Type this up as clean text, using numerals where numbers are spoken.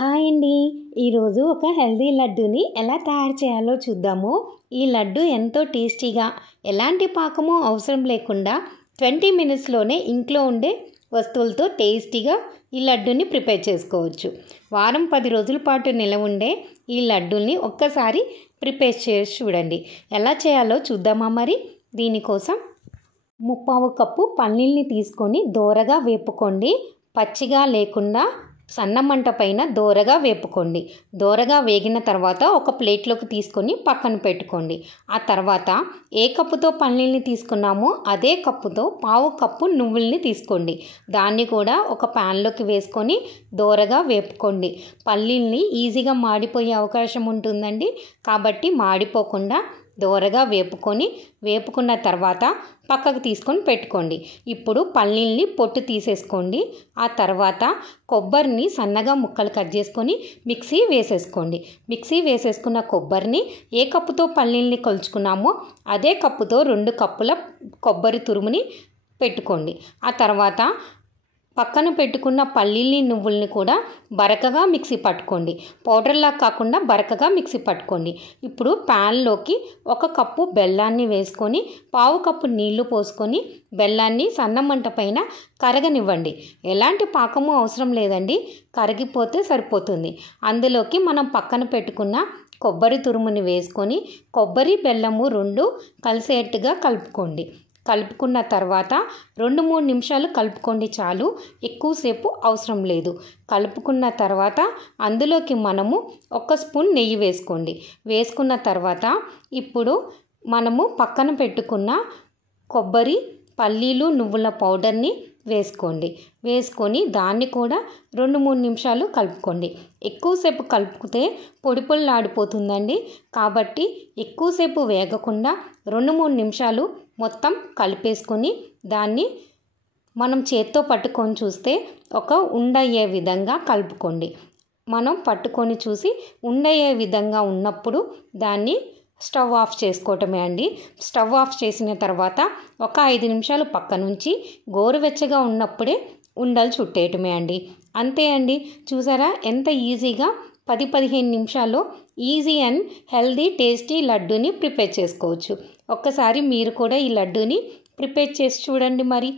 Hi అండి. ఈరోజు ఒక హెల్దీ లడ్డూని ఎలా తయారు చేయాలో చూద్దాము. ఈ లడ్డు ఎంతో టేస్టీగా, ఎలాంటి పాకము అవసరం లేకుండా 20 మినిట్స్లోనే ఇంట్లో ఉండే వస్తువులతో టేస్టీగా ఈ లడ్డూని ప్రిపేర్ చేసుకోవచ్చు. వారం 10 రోజుల పాటు నిలవ ఉండే ఈ లడ్డూని ఒక్కసారి ప్రిపేర్ చేసి చూడండి. ఎలా చేయాలో చూద్దామా మరి? దీనికోసం 3/4 కప్పు పల్లీల్ని తీసుకొని దోరగా వేపుకోండి. పచ్చిగా లేకుండా సన్న మంట పైన దోరగా వేపుకోండి. దోరగా వేగిన తర్వాత ఒక ప్లేట్లోకి తీసుకొని పక్కన పెట్టుకోండి. ఆ తర్వాత ఏ కప్పుతో పల్లీల్ని తీసుకున్నామో అదే కప్పుతో 1/4 కప్పు నువ్వుల్ని తీసుకోండి. దాన్ని కూడా ఒక ప్యాన్లోకి వేసుకొని దోరగా వేపుకోండి. పల్లీల్ని ఈజీగా మాడిపోయే అవకాశం ఉంటుందండి. కాబట్టి మాడిపోకుండా దోరగా వేపుకున్న తర్వాత పక్కకు తీసుకొని పెట్టుకోండి. ఇప్పుడు పల్లీల్ని పొట్టు తీసేసుకోండి. ఆ తర్వాత కొబ్బరిని సన్నగా ముక్కలు కట్ చేసుకొని మిక్సీ వేసేసుకోండి. మిక్సీ వేసేసుకున్న కొబ్బరిని ఏ కప్పుతో పల్లీల్ని కొలుచుకున్నామో అదే కప్పుతో 2 కప్పుల కొబ్బరి తురుముని పెట్టుకోండి. ఆ తర్వాత పక్కన పెట్టుకున్న పల్లీల్ని నువ్వుల్ని కూడా బరకగా మిక్సీ పట్టుకోండి. పౌడర్లా కాకుండా బరకగా మిక్సీ పట్టుకోండి. ఇప్పుడు ప్యాన్లోకి 1 కప్పు బెల్లాన్ని వేసుకొని 1/4 కప్పు నీళ్లు పోసుకొని బెల్లాన్ని సన్న మంట పైన కరగనివ్వండి. ఎలాంటి పాకము అవసరం లేదండి, కరిగిపోతే సరిపోతుంది. అందులోకి మనం పక్కన పెట్టుకున్న కొబ్బరి తురుముని వేసుకొని కొబ్బరి బెల్లము 2 కలిసేట్టుగా కలుపుకోండి. కలుపుకున్న తర్వాత 2-3 నిమిషాలు కలుపుకోండి చాలు, ఎక్కువసేపు అవసరం లేదు. కలుపుకున్న తర్వాత అందులోకి మనము 1 స్పూన్ నెయ్యి వేసుకోండి. వేసుకున్న తర్వాత ఇప్పుడు మనము పక్కన పెట్టుకున్న కొబ్బరి, పల్లీలు, నువ్వుల పౌడర్ని వేసుకోండి. వేసుకొని దాన్ని కూడా 2-3 నిమిషాలు కలుపుకోండి. ఎక్కువసేపు కలిపితే పొడి పొడిలాడిపోతుందండి. కాబట్టి ఎక్కువసేపు వేగకుండా 2-3 నిమిషాలు మొత్తం కలిపేసుకొని దాన్ని మనం చేత్తో పట్టుకొని చూస్తే ఒక ఉండయ్యే విధంగా కలుపుకోండి. మనం పట్టుకొని చూసి ఉండయ్యే విధంగా ఉన్నప్పుడు దాన్ని స్టవ్ ఆఫ్ చేసుకోవటమే అండి. స్టవ్ ఆఫ్ చేసిన తర్వాత ఒక 5 నిమిషాలు పక్కనుంచి గోరువెచ్చగా ఉన్నప్పుడే ఉండలు చుట్టేయటమే అండి. అంతే అండి. చూసారా ఎంత ఈజీగా 10-15 నిమిషాల్లో ఈజీ అండ్ హెల్దీ టేస్టీ లడ్డూని ప్రిపేర్ చేసుకోవచ్చు. ఒక్కసారి మీరు కూడా ఈ లడ్డూని ప్రిపేర్ చేసి చూడండి మరి.